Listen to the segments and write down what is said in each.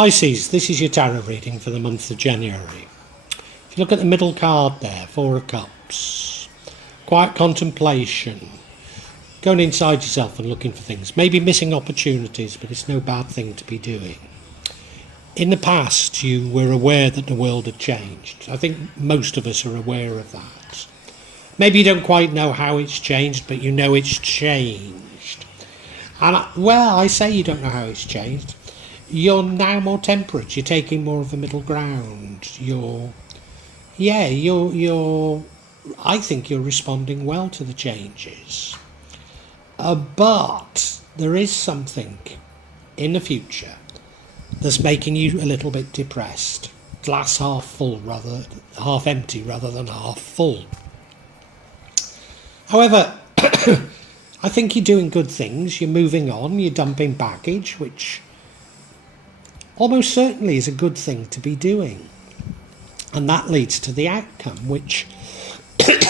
Pisces, this is your tarot reading for the month of January. If you look at the middle card there, Four of Cups, quiet contemplation, going inside yourself and looking for things, maybe missing opportunities, but it's no bad thing to be doing. In the past, you were aware that the world had changed. I think most of us are aware of that. Maybe you don't quite know how it's changed, but you know it's changed. And I say you don't know how it's changed. You're now more temperate. You're taking more of a middle ground. I think you're responding well to the changes. But there is something in the future that's making you a little bit depressed. Glass half empty rather than half full. However, I think you're doing good things. You're moving on. You're dumping baggage, which almost certainly is a good thing to be doing. And that leads to the outcome, which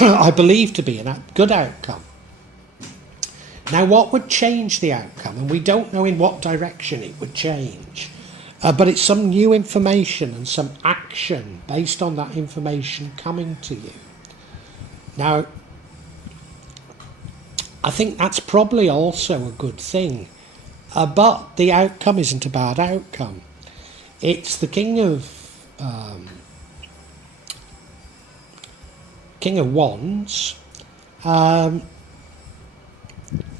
I believe to be a good outcome. Now, what would change the outcome? And we don't know in what direction it would change. But it's some new information and some action based on that information coming to you. Now, I think that's probably also a good thing. But the outcome isn't a bad outcome. It's the King of Wands.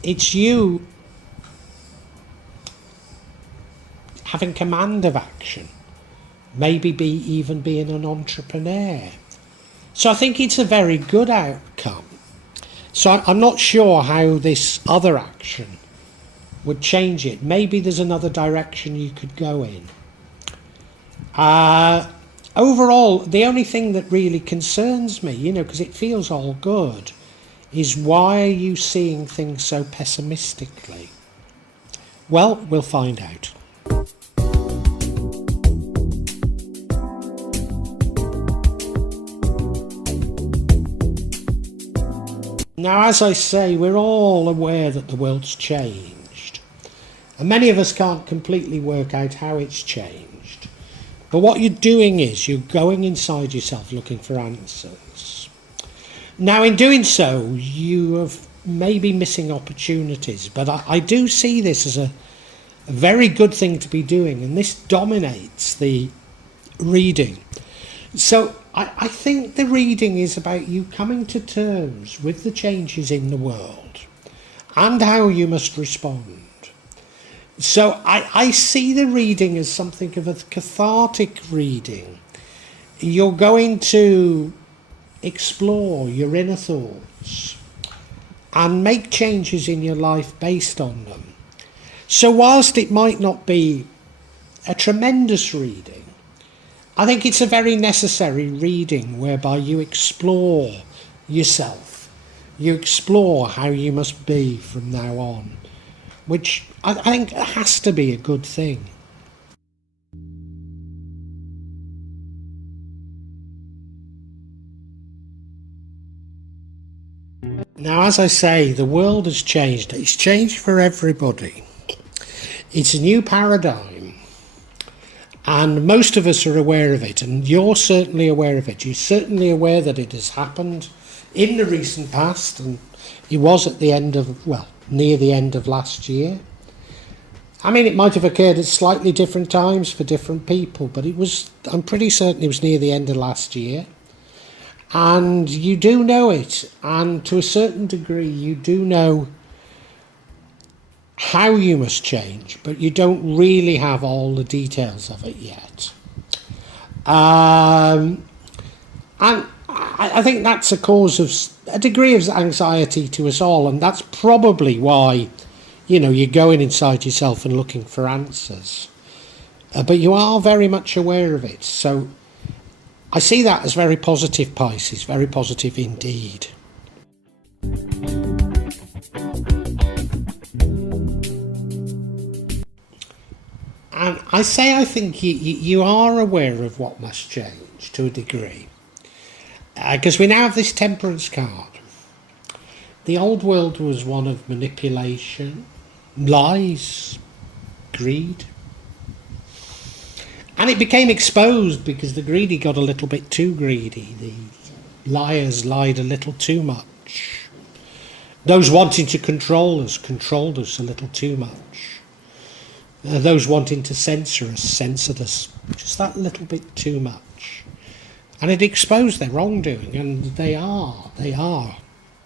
It's you having command of action, maybe even being an entrepreneur. So I think it's a very good outcome. So I'm not sure how this other action would change it. Maybe there's another direction you could go in. Overall, the only thing that really concerns me, because it feels all good, is why are you seeing things so pessimistically? Well, we'll find out. Now, as I say, we're all aware that the world's changed. And many of us can't completely work out how it's changed. But what you're doing is you're going inside yourself looking for answers. Now, in doing so, you are maybe missing opportunities. But I do see this as a very good thing to be doing. And this dominates the reading. So I think the reading is about you coming to terms with the changes in the world and how you must respond. So I see the reading as something of a cathartic reading. You're going to explore your inner thoughts and make changes in your life based on them. So whilst it might not be a tremendous reading, I think it's a very necessary reading whereby you explore yourself. You explore how you must be from now on, which I think has to be a good thing. Now, as I say, the world has changed. It's changed for everybody. It's a new paradigm. And most of us are aware of it, and you're certainly aware of it. You're certainly aware that it has happened in the recent past, and it was at the end of, near the end of last year. I mean, it might have occurred at slightly different times for different people, but I'm pretty certain it was near the end of last year. And you do know it, and to a certain degree, you do know how you must change, but you don't really have all the details of it yet. And I think that's a cause of a degree of anxiety to us all, and that's probably why, you're going inside yourself and looking for answers. But you are very much aware of it, so I see that as very positive, Pisces, very positive indeed. And I think you are aware of what must change to a degree. Because we now have this Temperance card. The old world was one of manipulation, lies, greed. And it became exposed because the greedy got a little bit too greedy. The liars lied a little too much. Those wanting to control us controlled us a little too much. Those wanting to censor us censored us just that little bit too much. And it exposed their wrongdoing, and they are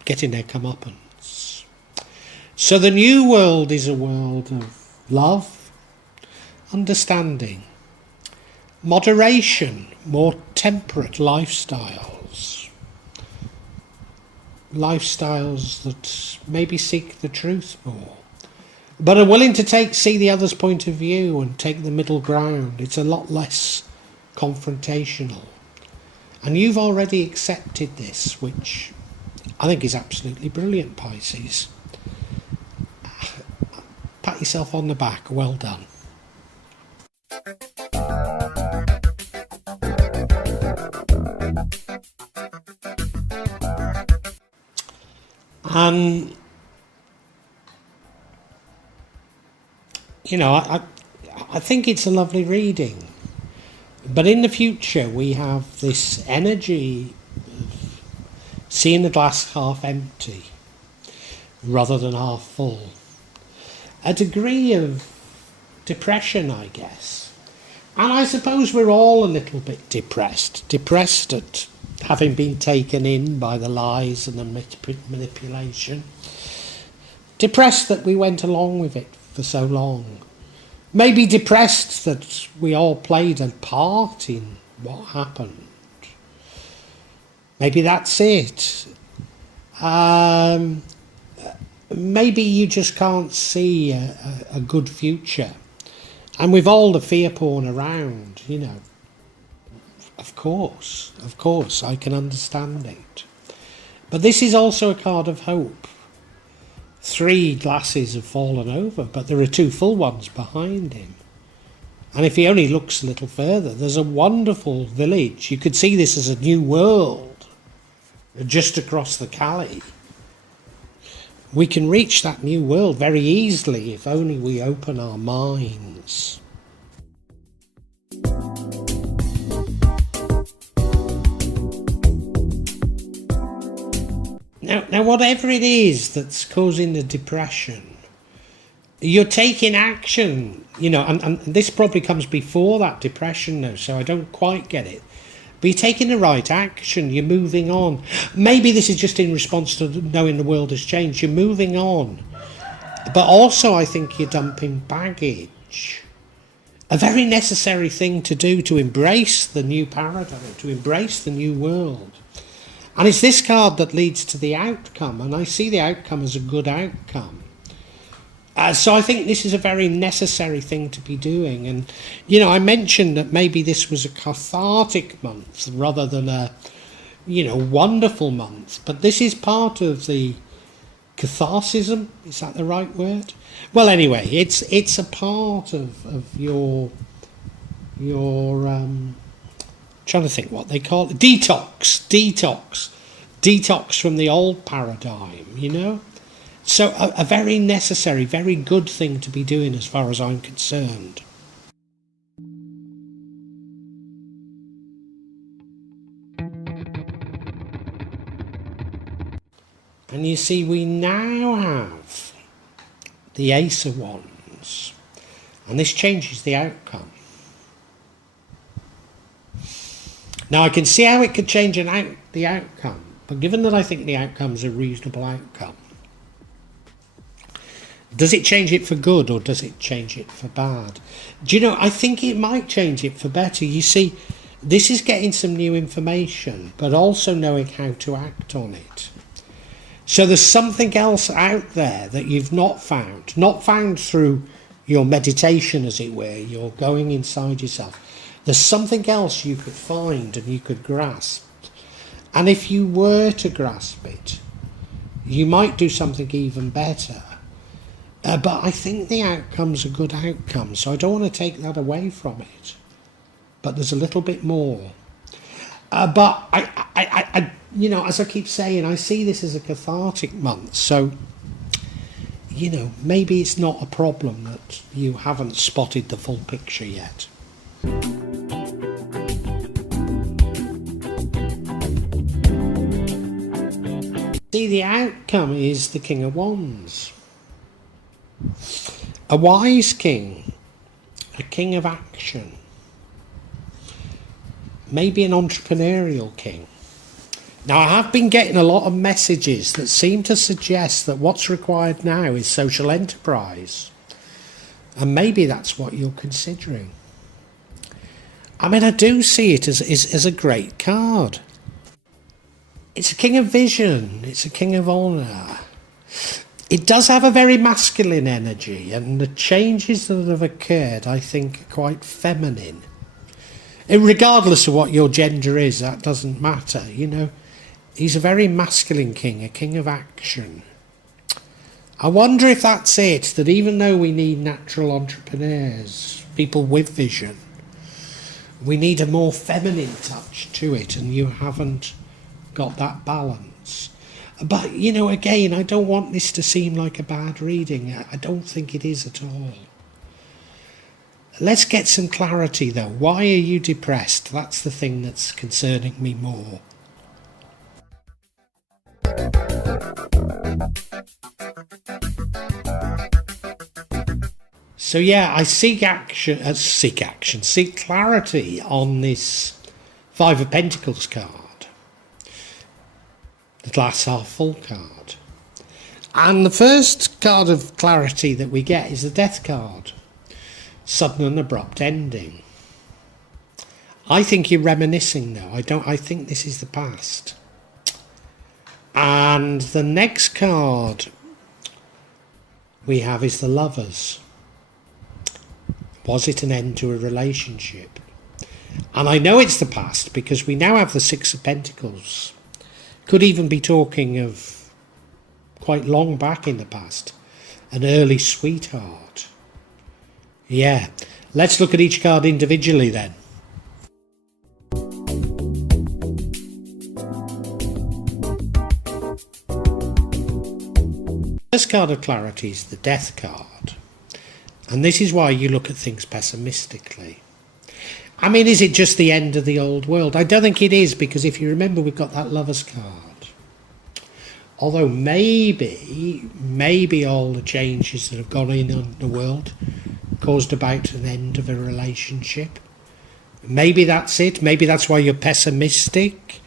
getting their comeuppance. So the new world is a world of love, understanding, moderation, more temperate lifestyles. Lifestyles that maybe seek the truth more, but are willing to see the other's point of view and take the middle ground. It's a lot less confrontational. And you've already accepted this, which I think is absolutely brilliant, Pisces. Pat yourself on the back. Well done. And, you know, I think it's a lovely reading. But in the future, we have this energy of seeing the glass half empty rather than half full. A degree of depression, I guess. And I suppose we're all a little bit depressed. Depressed at having been taken in by the lies and the manipulation. Depressed that we went along with it for so long. Maybe depressed that we all played a part in what happened. Maybe that's it. Maybe you just can't see a good future. And with all the fear porn around, you know, of course, I can understand it. But this is also a card of hope. 3 glasses have fallen over, but there are 2 full ones behind him. And if he only looks a little further, there's a wonderful village. You could see this as a new world, just across the Cali. We can reach that new world very easily if only we open our minds. Now, whatever it is that's causing the depression, you're taking action, you know, and this probably comes before that depression now, so I don't quite get it. But you're taking the right action, you're moving on. Maybe this is just in response to knowing the world has changed. You're moving on. But also I think you're dumping baggage. A very necessary thing to do to embrace the new paradigm, to embrace the new world. And it's this card that leads to the outcome, and I see the outcome as a good outcome. So I think this is a very necessary thing to be doing. And, you know, I mentioned that maybe this was a cathartic month rather than a, you know, wonderful month. But this is part of the catharsism. Is that the right word? Well, anyway, it's a part of your trying to think what they call it. Detox from the old paradigm, you know. So a very necessary, very good thing to be doing as far as I'm concerned. And you see, we now have the Ace of Wands, and this changes the outcome. Now, I can see how it could change the outcome, but given that I think the outcome's a reasonable outcome, does it change it for good or does it change it for bad? Do you know, I think it might change it for better. You see, this is getting some new information, but also knowing how to act on it. So there's something else out there that you've not found through your meditation, as it were. You're going inside yourself. There's something else you could find and you could grasp. And if you were to grasp it, you might do something even better. But I think the outcome's a good outcome, so I don't want to take that away from it. But there's a little bit more. But I, you know, as I keep saying, I see this as a cathartic month. So, you know, maybe it's not a problem that you haven't spotted the full picture yet. See, the outcome is the King of Wands. A wise king, a king of action, maybe an entrepreneurial king. Now, I have been getting a lot of messages that seem to suggest that what's required now is social enterprise. And maybe that's what you're considering. I mean, I do see it as a great card. It's a king of vision. It's a king of honour. It does have a very masculine energy, and the changes that have occurred, I think, are quite feminine. And regardless of what your gender is, that doesn't matter, you know. He's a very masculine king, a king of action. I wonder if that's it, that even though we need natural entrepreneurs, people with vision, we need a more feminine touch to it, and you haven't got that balance. But, you know, again, I don't want this to seem like a bad reading. I don't think it is at all. Let's get some clarity, though. Why are you depressed? That's the thing that's concerning me more. So yeah, I seek clarity on this Five of Pentacles card. The glass half full card. And the first card of clarity that we get is the Death card. Sudden and abrupt ending. I think you're reminiscing though. I think this is the past. And the next card we have is the Lovers. Was it an end to a relationship? And I know it's the past because we now have the Six of Pentacles. Could even be talking of quite long back in the past. An early sweetheart. Yeah. Let's look at each card individually then. First card of clarity is the Death card. And this is why you look at things pessimistically. I mean, is it just the end of the old world? I don't think it is, because if you remember, we've got that Lovers card. Although maybe all the changes that have gone in the world caused about an end of a relationship. Maybe that's it. Maybe that's why you're pessimistic.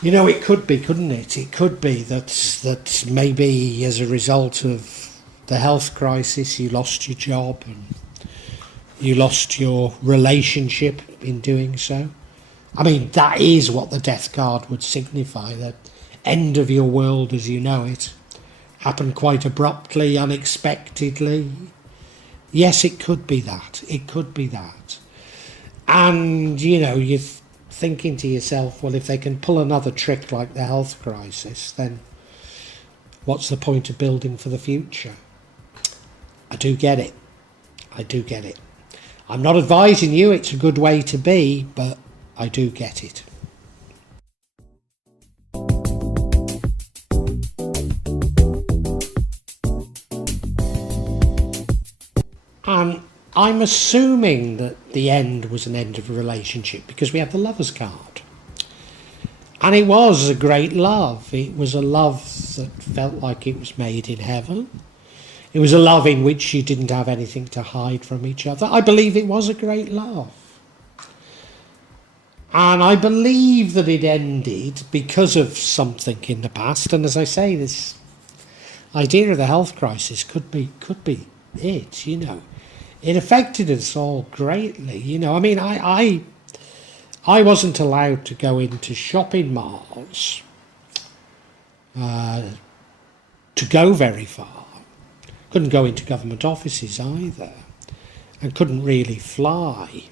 You know, it could be, couldn't it? It could be that maybe as a result of the health crisis, you lost your job and you lost your relationship in doing so. I mean, that is what the Death card would signify, the end of your world as you know it. Happened quite abruptly, unexpectedly. Yes, it could be that. It could be that. And, you know, you're thinking to yourself, well, if they can pull another trick like the health crisis, then what's the point of building for the future? I do get it. I do get it. I'm not advising you it's a good way to be, but I do get it. And I'm assuming that the end was an end of a relationship because we have the Lovers card. And it was a great love. It was a love that felt like it was made in heaven. It was a love in which you didn't have anything to hide from each other. I believe it was a great love. And I believe that it ended because of something in the past. And as I say, this idea of the health crisis could be it, you know. It affected us all greatly, you know. I mean, I wasn't allowed to go into shopping malls to go very far. Couldn't go into government offices either, and couldn't really fly.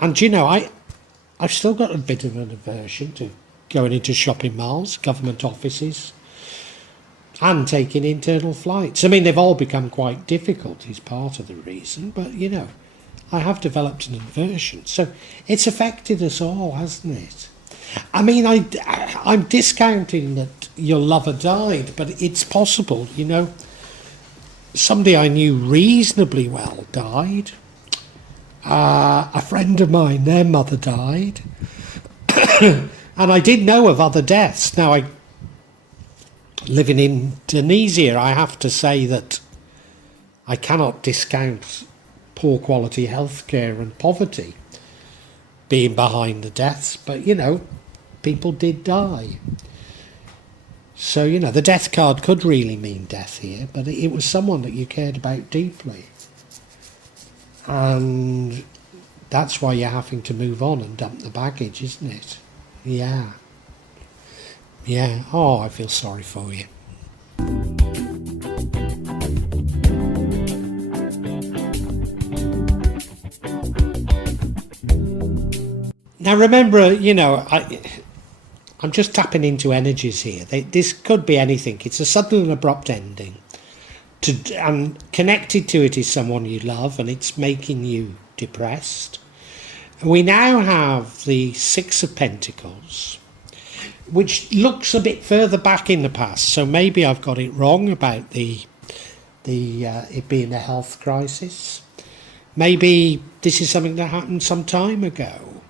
And you know, I've still got a bit of an aversion to going into shopping malls, government offices, and taking internal flights. I mean, they've all become quite difficult is part of the reason, but you know, I have developed an aversion. So it's affected us all, hasn't it? I mean, I'm discounting that your lover died, but it's possible, you know. Somebody I knew reasonably well died. A friend of mine, their mother died. And I did know of other deaths. Now, I live in Indonesia, I have to say that I cannot discount poor quality healthcare and poverty being behind the deaths, but people did die. So, the death card could really mean death here, but it was someone that you cared about deeply. And that's why you're having to move on and dump the baggage, isn't it? Yeah. Yeah. Oh, I feel sorry for you. Now remember, I'm just tapping into energies here. This could be anything. It's a sudden and abrupt ending. And connected to it is someone you love, and it's making you depressed. We now have the Six of Pentacles, which looks a bit further back in the past. So maybe I've got it wrong about it being a health crisis. Maybe this is something that happened some time ago.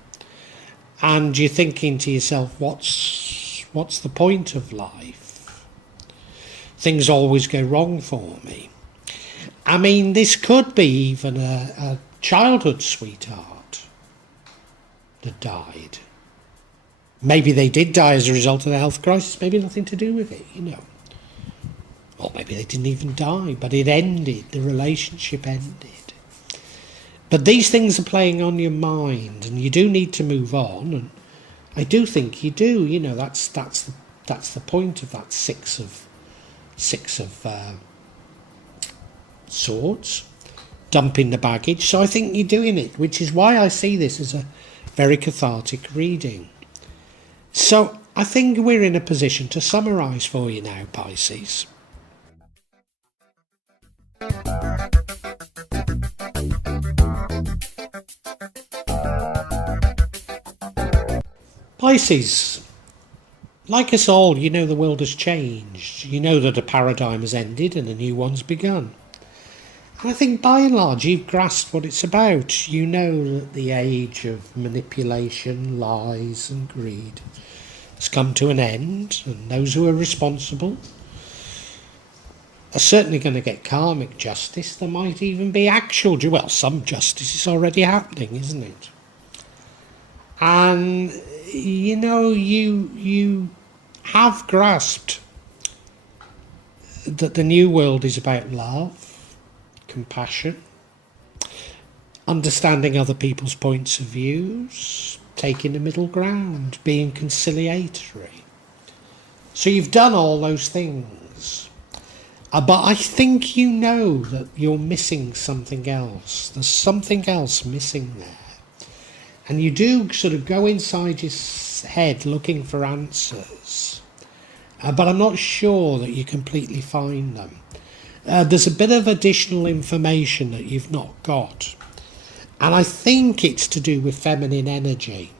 And you're thinking to yourself, what's the point of life? Things always go wrong for me. I mean, this could be even a childhood sweetheart that died. Maybe they did die as a result of the health crisis, maybe nothing to do with it, Or maybe they didn't even die, but it ended, the relationship ended. But these things are playing on your mind, and you do need to move on, and I do think you do. That's the point of that six of swords, dumping the baggage. So I think you're doing it, which is why I see this as a very cathartic reading. So I think we're in a position to summarise for you now, Pisces. Pisces, like us all, the world has changed. You know that a paradigm has ended and a new one's begun. And I think by and large you've grasped what it's about. You know that the age of manipulation, lies and greed has come to an end, and those who are responsible are certainly going to get karmic justice. There might even be actual, some justice is already happening, isn't it? And you have grasped that the new world is about love, compassion, understanding other people's points of views, taking the middle ground, being conciliatory. So you've done all those things. But I think that you're missing something else. There's something else missing there. And you do sort of go inside your head looking for answers. But I'm not sure that you completely find them. There's a bit of additional information that you've not got. And I think it's to do with feminine energy.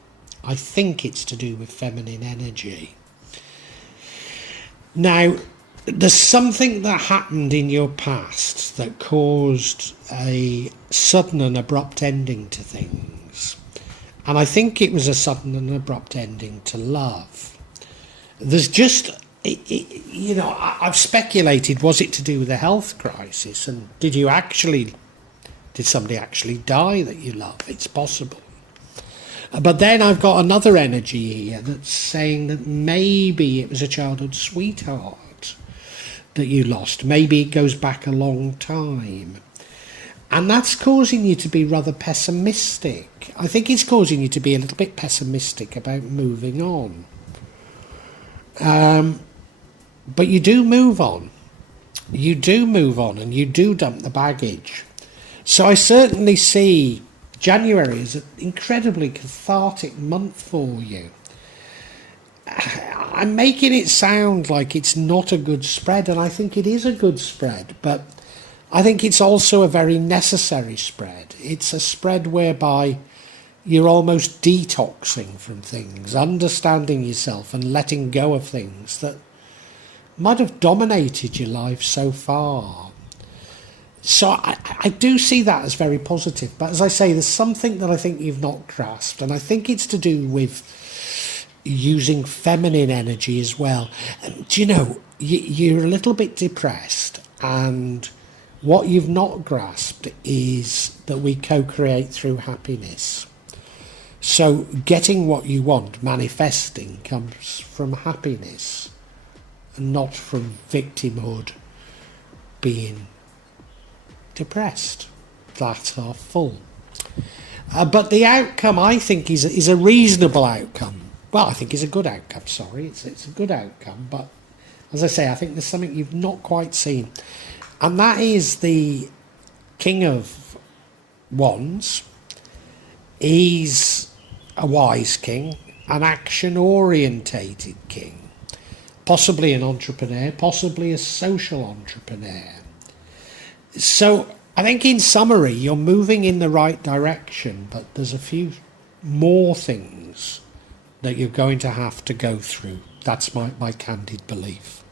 Now, there's something that happened in your past that caused a sudden and abrupt ending to things. And I think it was a sudden and abrupt ending to love. There's just, I've speculated, was it to do with the health crisis? And did somebody actually die that you love? It's possible. But then I've got another energy here that's saying that maybe it was a childhood sweetheart that you lost. Maybe it goes back a long time. And that's causing you to be rather pessimistic. I think it's causing you to be a little bit pessimistic about moving on. But you do move on. And you do dump the baggage. So I certainly see January as an incredibly cathartic month for you. I'm making it sound like it's not a good spread, and I think it is a good spread, but I think it's also a very necessary spread. It's a spread whereby you're almost detoxing from things, understanding yourself and letting go of things that might have dominated your life so far. So I do see that as very positive. But as I say, there's something that I think you've not grasped, and I think it's to do with using feminine energy as well. And, do you know, you're a little bit depressed, and what you've not grasped is that we co-create through happiness. So getting what you want, manifesting, comes from happiness and not from victimhood, being depressed. That are full. But the outcome, I think, is a reasonable outcome. Well, I think it's a good outcome, sorry. It's a good outcome, but as I say, I think there's something you've not quite seen. And that is the King of Wands. He's a wise king, an action-orientated king, possibly an entrepreneur, possibly a social entrepreneur. So I think in summary, you're moving in the right direction, but there's a few more things that you're going to have to go through. That's my candid belief.